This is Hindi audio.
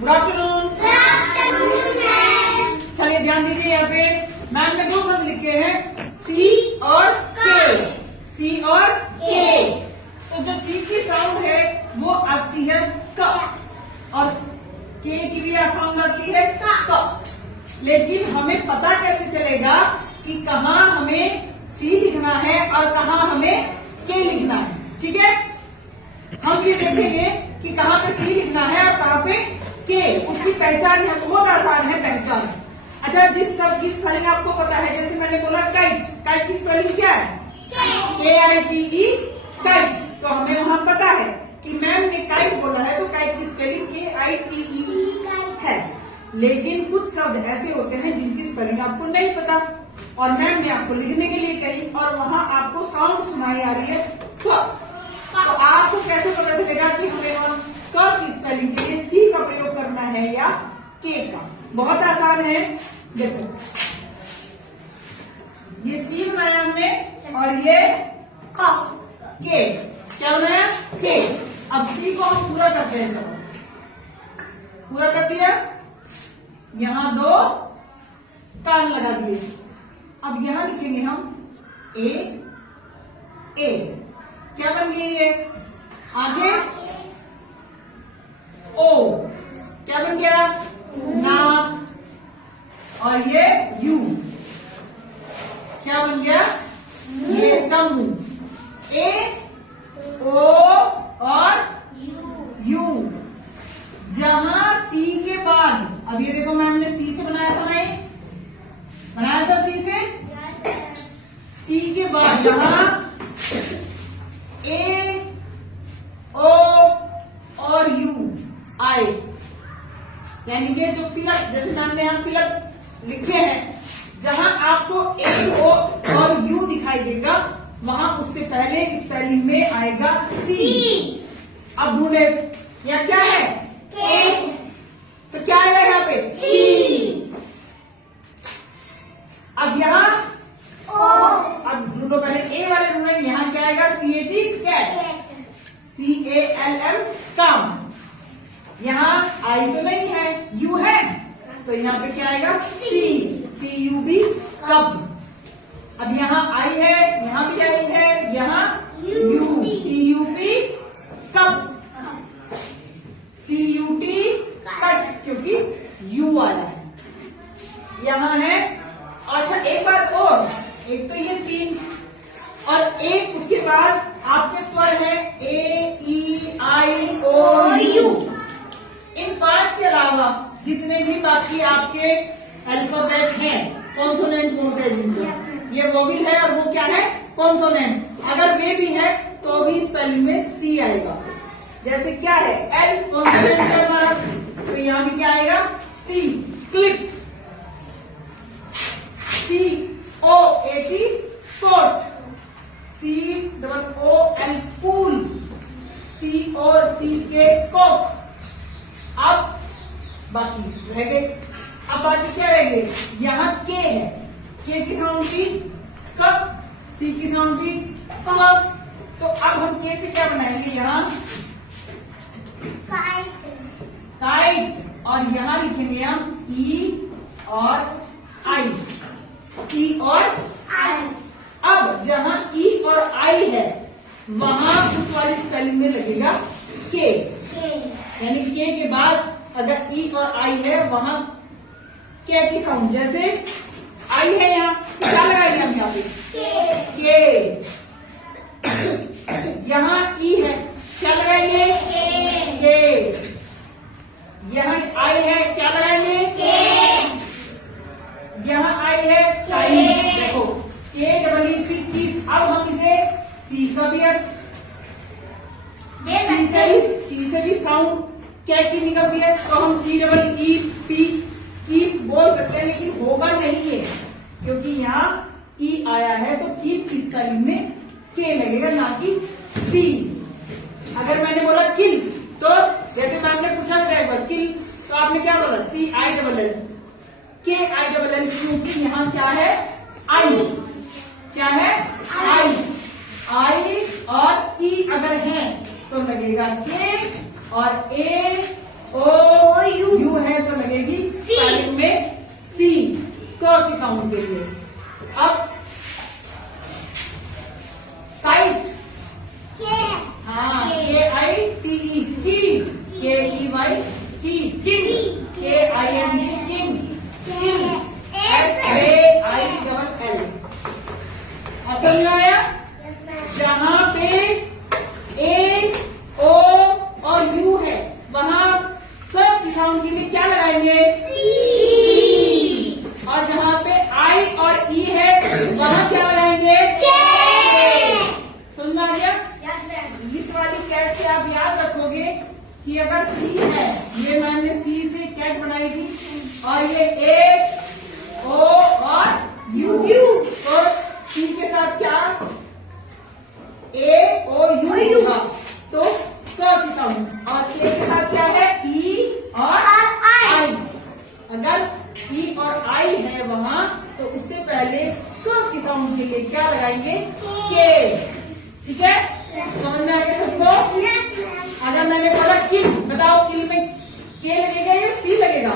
Good afternoon. चलिए ध्यान दीजिए, यहाँ पे मैम ने दो शब्द लिखे हैं, सी और के। सी और के, तो जो सी की साउंड है वो आती है क, और के की भी साउंड आती है क। लेकिन हमें पता कैसे चलेगा कि कहाँ हमें सी लिखना है और कहाँ हमें के लिखना है? ठीक है, हम ये देखेंगे कि कहाँ पे सी लिखना है और कहाँ पे के। उसकी पहचान बहुत आसान है पहचान। अच्छा, जिस शब्द की स्पेलिंग आपको पता है, जैसे मैंने बोला काइट, काइट की स्पेलिंग क्या है? KITE, kite. तो हमें वहां पता है कि मैम ने काइट बोला है, तो काइट की स्पेलिंग KITE है। लेकिन कुछ शब्द ऐसे होते हैं जिनकी स्पेलिंग आपको नहीं पता, और मैम ने आपको लिखने के लिए कही, और वहां आपको साउंड सुनाई आ रही है क। तो आपको कैसे पता चलेगा कि हमें वहां क की स्पेलिंग के लिए सी का प्रयोग करना है या के का? बहुत आसान है। देखो, ये सी बनाया हमने और ये के। क्या बनाया? के। अब सी को हम पूरा करते हैं। चलो पूरा कर दिया, यहां दो कान लगा दिए। अब यहां लिखेंगे हम ए। ए क्या बन गई ये? आगे ओ। क्या बन गया? नाक। और ये यू। क्या बन गया? ये इसका मुंह। ए, ओ और यू। जहां सी के बाद, अब ये देखो मैम ने सी से बनाया था ना, बनाया था सी से। सी के बाद जहां ए, ओ और यू आए, यानी कि जो फिलअप, जैसे मैम ने यहाँ फिलअप लिखे हैं, जहां आपको ए, ओ और यू दिखाई देगा, वहां उससे पहले स्पेलिंग में आएगा सी। अब ढूंढे, यह क्या है? के। तो क्या आएगा यहाँ पे? सी। अब यहाँ ओ। अब ढूंढो, पहले ए वाले ढूंढे, यहाँ क्या आएगा? CAT, cat. CALM, काम। यहाँ आई तो नहीं है, यू है, तो यहाँ पे क्या आएगा? सी। CUB, कब। अब यहाँ आई है, यहाँ भी आई है, यहाँ यू। CUP, कब। CUT, कट, क्योंकि यू आया है। यहाँ है। अच्छा, एक बात और, एक तो ये तीन, और एक उसके बाद आपके स्वर है A, E, I, O, U। इन पांच के अलावा जितने भी बाकी आपके अल्फाबेट हैं, कॉन्सोनेंट बोलते हैं जिनको, ये वोवेल है और वो क्या है? कॉन्सोनेंट। अगर वे भी है तो भी स्पेलिंग में सी आएगा। जैसे क्या है? एल कॉन्सोनेंट के बाद, तो यहाँ भी क्या आएगा? C. Clip. COAT, coat. COOL, cool. COCK, cock. अब बाकी रह गए। अब बाकी क्या रह गए? यहाँ के है, के की साउंड की कब, सी की साउंड की कब। तो अब हम के से क्या बनाएंगे? यहाँ काइट, और यहाँ लिखेंगे हम ई और आई। ई और आई। अब जहां ई और आई है, वहां उस वाली स्पेलिंग में लगेगा के। यानी के के बाद अगर ई और आई है, वहां के की साउंड, जैसे आई है यहाँ, तो क्या लगाएंगे हम यहाँ पे? के। यहाँ ई है, क्या लगाएंगे? के। यहाँ आई है, क्या लगाएंगे? के। यहाँ आई है, टाइम। देखो, KEE। अब हम इसे सी का भी, सी से भी साउंड क्या की निकलती है, तो हम CEEP कीप बोल सकते हैं, लेकिन होगा नहीं है, क्योंकि यहाँ ई आया है, तो कीप की स्पेलिंग में के लगेगा, ना कि सी। अगर मैंने बोला किल, तो जैसे मैम ने पूछा था एक बार किल, तो आपने क्या बोला? CILL, KILL, क्योंकि यहाँ क्या है? आई। क्या है? आई। आई और ई अगर है तो लगेगा के, और A, O, U साउंड के लिए। अब काइट, हाँ KITE, की, KEY, की, king, KING, king, skill, SAILL। अब समझ में आया? जहां पे A, O और U है वहां सब की साउंड के लिए क्या लगाएंगे? और जहां पे I और E है वहां क्या लगाएंगे? समझ में आ गया? इस वाली कैट से आप याद रखोगे कि अगर C है, ये मैम ने C से कैट बनाई थी, और ये A, O और U, तो C के साथ क्या? A, O, U होगा, तो क की साउंड। और K के साथ क्या है? E और I। अगर E और I है वहां तो उससे पहले क की साउंड के लिए क्या लगाएंगे? K। ठीक है, समझ में आ गया सबको? अगर मैंने बोला किल, बताओ किल में K लगेगा या C लगेगा?